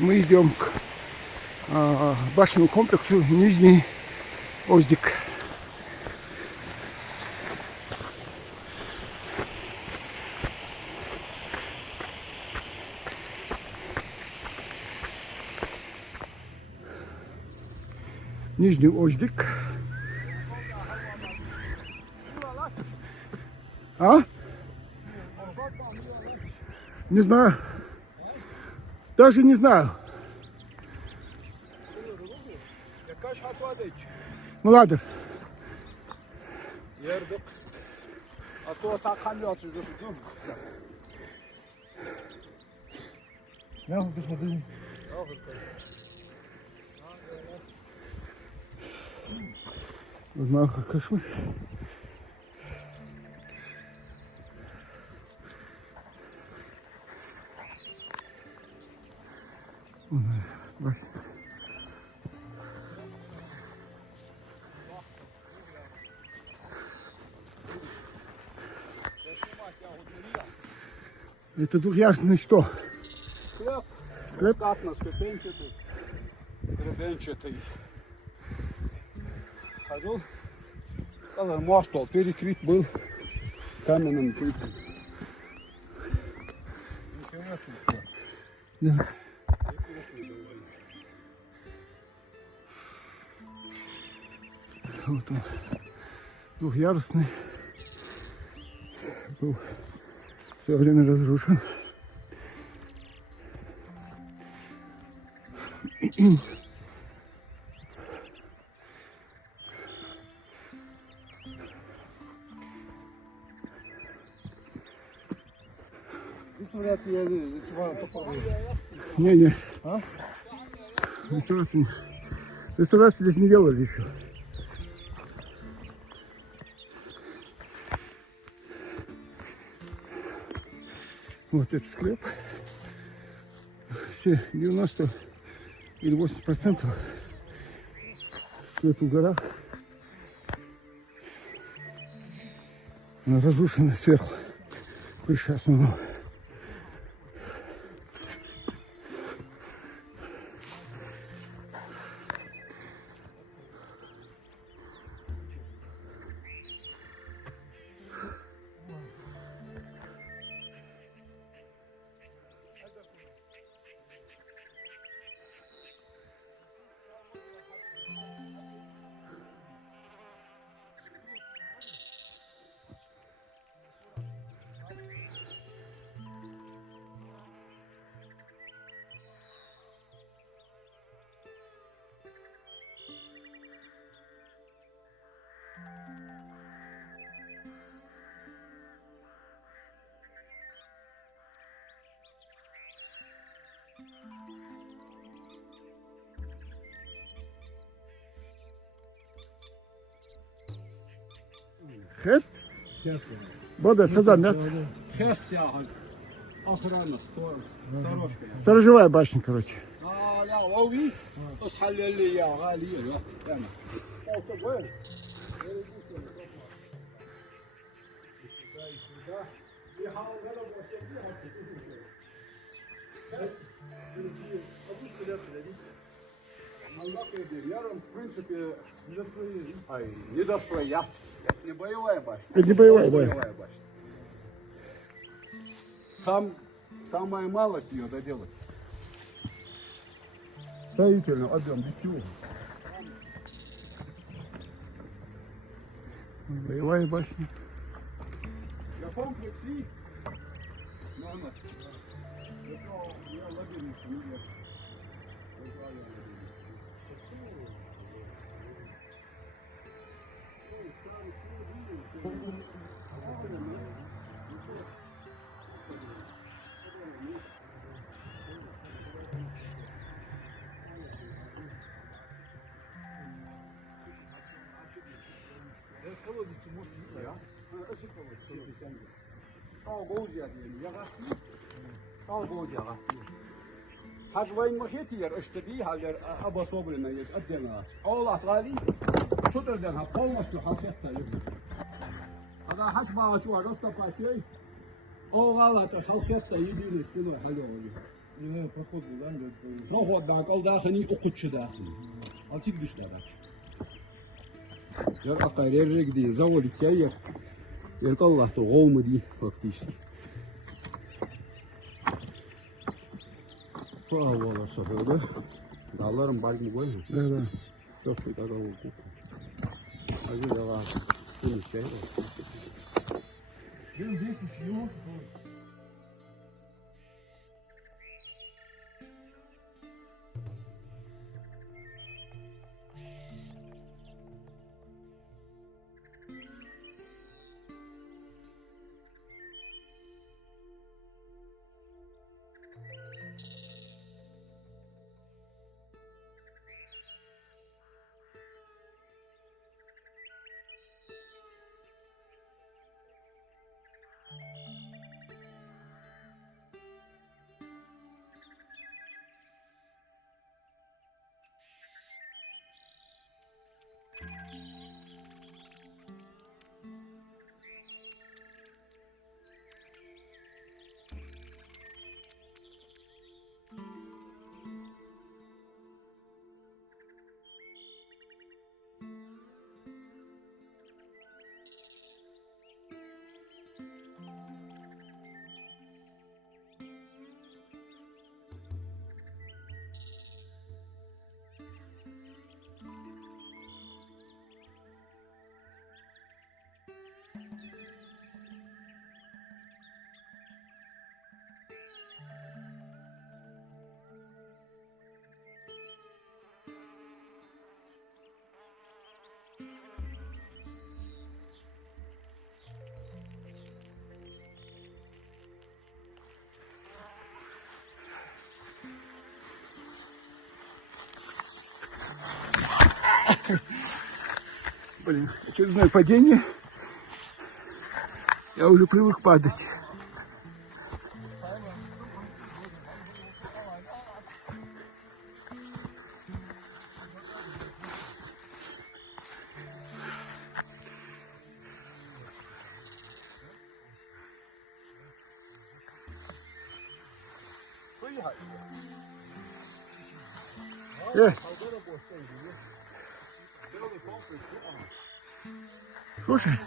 Мы идем к башенному комплексу Нижний Оздик. Нижний Оздик. А? Не знаю. Даже не знаю. Ну ладно. Узнал, как кошмар. Это двухъярусный что? Склеп. Склеп? Статно-ступенчатый. Гребенчатый. Ходил. Когда мост был, перекрыт был каменным плитом. Интересный склеп. Да. Вот он, двухъярусный, был в свое время разрушен. Не. А? Реставрации здесь не делали еще. Вот этот склеп. Все 90 или 80% склеп в горах. Она разрушена сверху. Крыша основного. Хест? Бода, сказал, нет? Хес яхал. Охрана, сторожка. Сторожевая башня, короче. لا واوي اصحى اللي يا غالي انا недостроять. Не боевая башня. Это не боевая башня. Там самая малость ее доделать. Строительный объем битюга. Боевая башня. Я комплекси. Мама. Это я лабиринт не вижу. Hazvayın mahiyeti yer işte haller abasobrina yer adena. Allah gali şuturdan ha olmuştu hasetta yer. Aga haçba şu arasta patiy. O gala ta hasetta yediniz kilo halo. Yok prоход был, да? Prohoddan al daxini okutçu daxini. Alçı gidişler dax. Yer akay rerre gidiyor. Zavod hikaye. Yer Allah'ta olmu diye faktiski. Valla sofada. Dağların balmı koyma. Да, да. Çok da oldu. Hadi devam. Bunu şey var. Был 10 часов. Блин, очередное падение. Я уже привык падать. Слушай,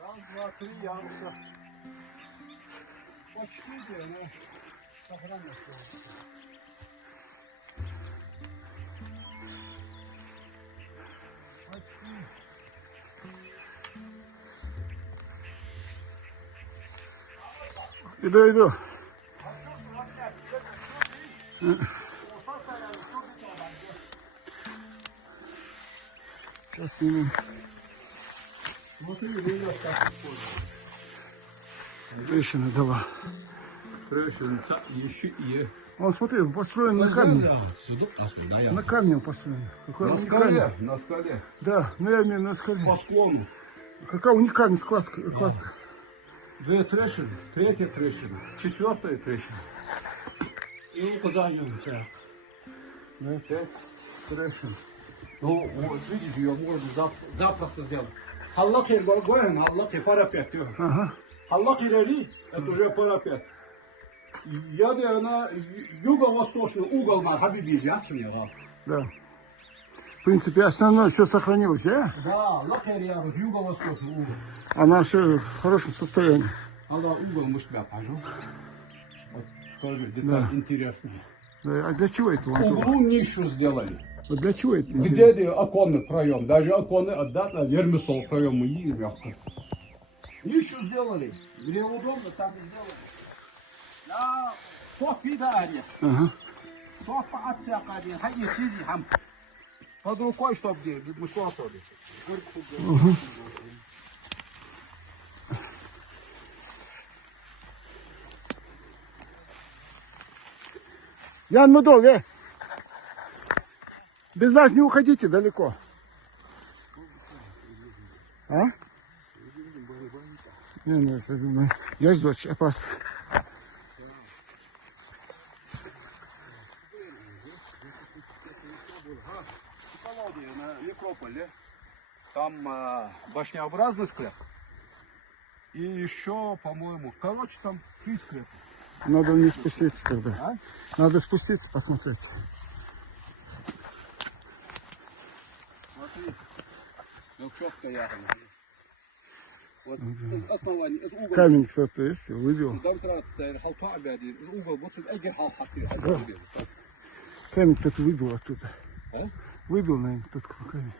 Раз, два, три, яруса. Почти где, но сохранность. Почти. иду. Сейчас сниму. Смотри, видно, как Трещина дала. трещинца еще и... Он, смотри, построен на камне. Сюда, На камне он построен. Какой на уникальный. скале, на скале. Да, ну я имею на скале. По склону. Какая уникальная кладка. Две трещины, третья трещина, четвертая трещина. И указание у тебя. Да, 5 трещин. Ну, вот видишь, ее можно запросто сделать. Халлак и Горгоин, халлак и парапет. Ага. Халлак и Рери, это уже парапет. Я, наверное, юго-восточный угол на Хабибизе, Да. В принципе, основное все сохранилось, а? Да, лакерия, юго-восточный угол. Она все в хорошем состоянии. Надо угол мы тебя покажу. Вот тоже деталь Да. интересная. Да, а для чего это? Вот, Углу нишу сделали. вот для чего это? Где оконный проем? Даже оконный отдать, а вермисол проем мы и мягко. Нишу сделали. Где удобно, там и сделали. Да, топ видали. Ага. Топ отсек один. Хай сизи хам. Под рукой, чтоб где? Мы что отходим? Ян Мудов, без нас не уходите далеко. А? Не, я жду, опасно. На Некрополе. Там башнеобразный склеп. И еще, по-моему, короче, там 3 склепа. Надо не спуститься тогда. А? Надо спуститься, посмотреть. Смотри, ну четко я. Вот из основания, из угла. Камень кто-то есть, выбил. Камень кто-то выбил оттуда. А? Выбил, наверное, кто-то камень.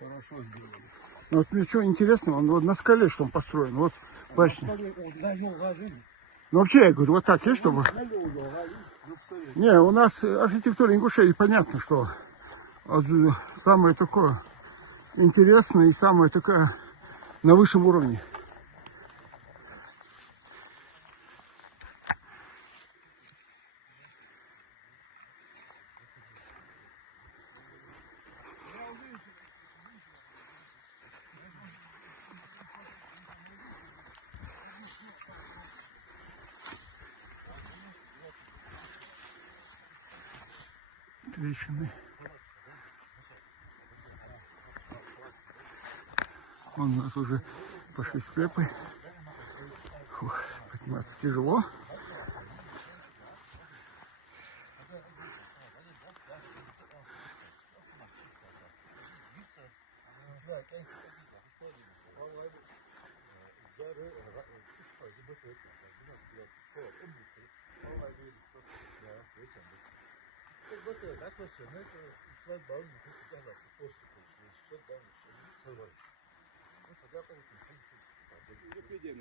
Хорошо сделали. Ну, вот мне что интересно, он вот на скале, что он построен, вот башня. Ну вообще, я говорю, вот так есть, чтобы... Не, у нас архитектура Ингушетии, понятно, что самое такое интересное и самое такое на высшем уровне. Трещины. Вон у нас уже пошли склепы. Фух, подниматься тяжело.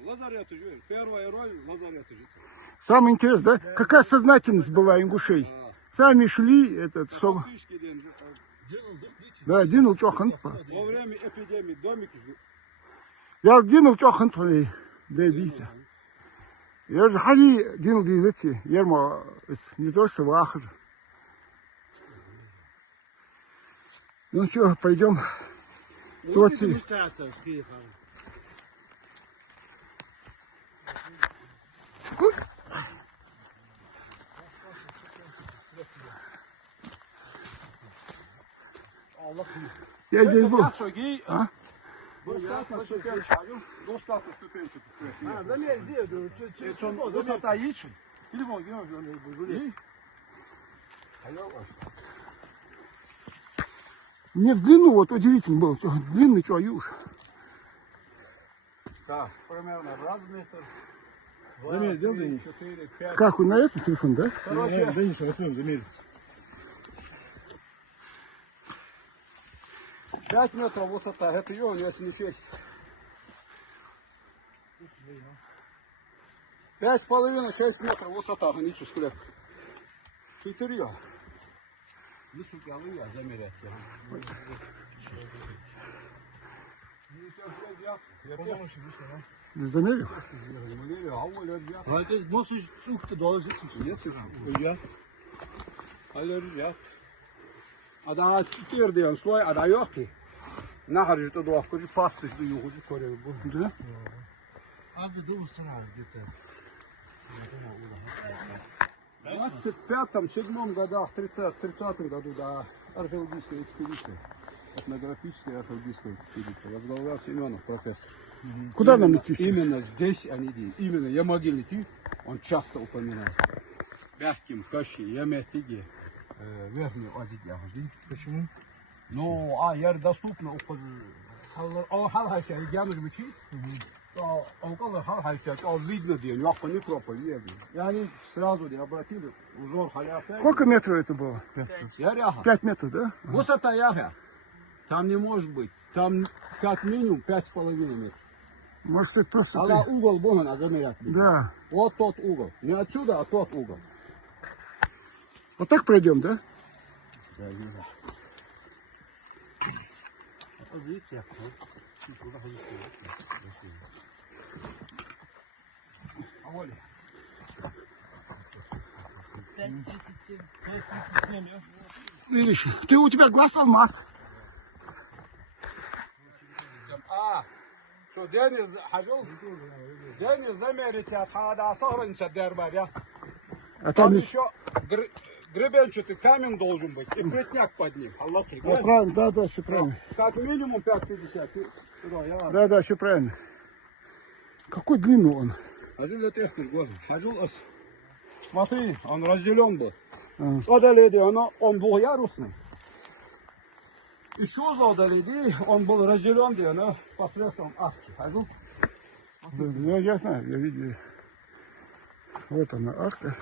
Лазарет уже. Первая роль лазарет уже. Самое интересное, да? Какая сознательность была ингушей? Сами шли, этот, чтобы... Да, Динул Чохан. Во время эпидемии домики. Я Динул Чохан, да, видите. Я же ходи, Динул Дизати, Ермо, не то, что Вахр. Ну что, пойдем. Туаци. Я здесь был. А? Достаточно ступенчатый. А, замерь, где? Высота есть? Телефон, где? Мне в длину вот удивительно было. Длинный, что, юж. Да, примерно раз метр. Замерь, сделай, Денис. 4, 5. Как, на этот телефон, да? Короче, Денис, возьмем, замерь. 5 метров высота. Это ее, если не честь. 5,5-6 метров высота. Ничего, склеп. 4. Высота я замерять. Не замерил? Herkes nasıl çıktı, dolaşıp çıktı. Ja. Alle rüzgar. А да 4 день слой, а да ёки. Нахер же туда, куда пастыш до юга, куда будет. Да? Hadi de uçsana где-то. 25-м, 7 годах, 30-м году, да, археологическая экспедиция. Этнографическая археологическая экспедиция. Возглавлял Семенов, профессор. Куда нам идти сейчас? Именно здесь они идти. Именно я могильники, он часто упоминает. Бяхким, Кащи, Яметиги, верхний Одидяхи. Почему? Ну, yer доступно, хал хайшай, гянуш бичи. Он хал хайшай, видно где, яхта некрополь, yani сразу не обратили, узор халяца. Сколько метров это было? Яряха. 5 метров, да? Высота яха. Там не может быть. Там как минимум 5,5 метров. Может, это просто... А угол можно замерять. Да. Вот тот угол. Не отсюда, а тот угол. Вот так пройдем, да? Да, не знаю. А Оля? 5,37. Видишь, у тебя глаз алмаз. Şu deniz hacıl, deniz zameri tiyat hada sahran şedder bariyat. А Там там еще гребенчатый камень должен быть и плетняк под ним. Аллахи, Да, правильно, да, да, все правильно. как минимум 5,50. Да, да, все правильно. Какой длину он? Смотри, он разделен был. А. С одоледи, он двухъярусный. Еще за одоледи, он был разделен посредством арки. Да, я знаю, я видел. Вот она, арка.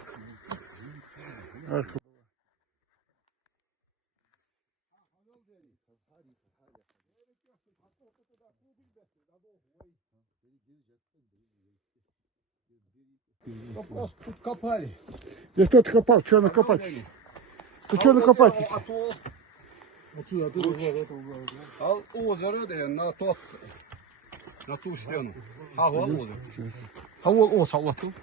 Арка. Просто тут копали. Здесь кто-то копал, что накопать? Ты что накопать? Отсюда, оттуда, вот, этого, вот. А озеро на ту стену. А вот озеро. А вот озеро.